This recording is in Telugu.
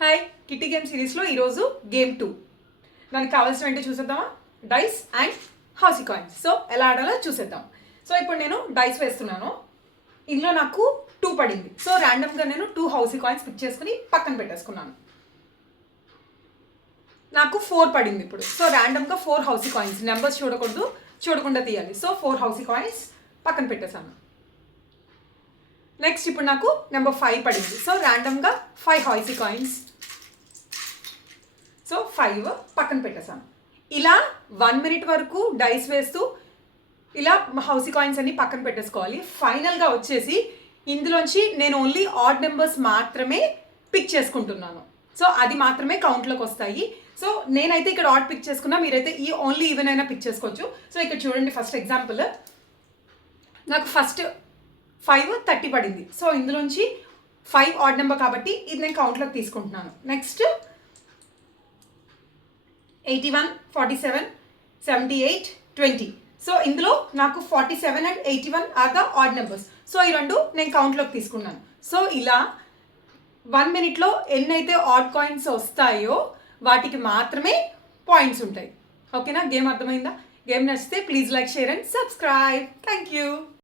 హాయ్ కిట్టి గేమ్ సిరీస్లో ఈరోజు గేమ్ 2 దానికి కావాల్సిన ఏంటో చూసేద్దామా. Dice and housie coins. So ఎలా ఆడాలో చూసేద్దాం. సో ఇప్పుడు నేను డైస్ వేస్తున్నాను. ఇందులో నాకు 2 పడింది. సో ర్యాండమ్గా నేను 2 హౌసీ కాయిన్స్ పిక్ చేసుకుని పక్కన పెట్టేసుకున్నాను. నాకు 4 పడింది ఇప్పుడు. సో ర్యాండమ్గా 4 హౌసీ కాయిన్స్, నెంబర్స్ చూడకుండా తీయాలి. సో 4 హౌసీ కాయిన్స్ పక్కన పెట్టేశాను. నెక్స్ట్ ఇప్పుడు నాకు నెంబర్ 5 పడింది. సో ర్యాండమ్గా 5 హౌసీ కాయిన్స్, సో 5 పక్కన పెట్టేశాను. ఇలా 1 మినిట్ వరకు డైస్ వేస్తూ ఇలా హౌసీ కాయిన్స్ అన్ని పక్కన పెట్టేసుకోవాలి. ఫైనల్గా వచ్చేసి ఇందులోంచి నేను ఓన్లీ ఆడ్ నెంబర్స్ మాత్రమే పిక్ చేసుకుంటున్నాను. సో అది మాత్రమే కౌంట్లోకి వస్తాయి. సో నేనైతే ఇక్కడ ఆడ్ పిక్ చేసుకున్నా, మీరైతే ఈ ఓన్లీ ఈవెన్ అయినా పిక్ చేసుకోవచ్చు. సో ఇక్కడ చూడండి, ఫస్ట్ ఎగ్జాంపుల్ నాకు ఫస్ట్ 5 30 పడింది. సో ఇందులోంచి 5 ఆడ్ నెంబర్ కాబట్టి ఇది నేను కౌంట్లోకి తీసుకుంటున్నాను. నెక్స్ట్ 81 47 78 20. సో ఇందులో నాకు 47 and 81 are the odd numbers. So ఈ రెండు నేను కౌంట్లోకి తీసుకున్నాను. సో ఇలా 1 మినిట్లో ఎన్నైతే ఆడ్ కాయిన్స్ వస్తాయో వాటికి మాత్రమే పాయింట్స్ ఉంటాయి. ఓకేనా? గేమ్ అర్థమైందా? గేమ్ నచ్చితే please like, share and subscribe. Thank you.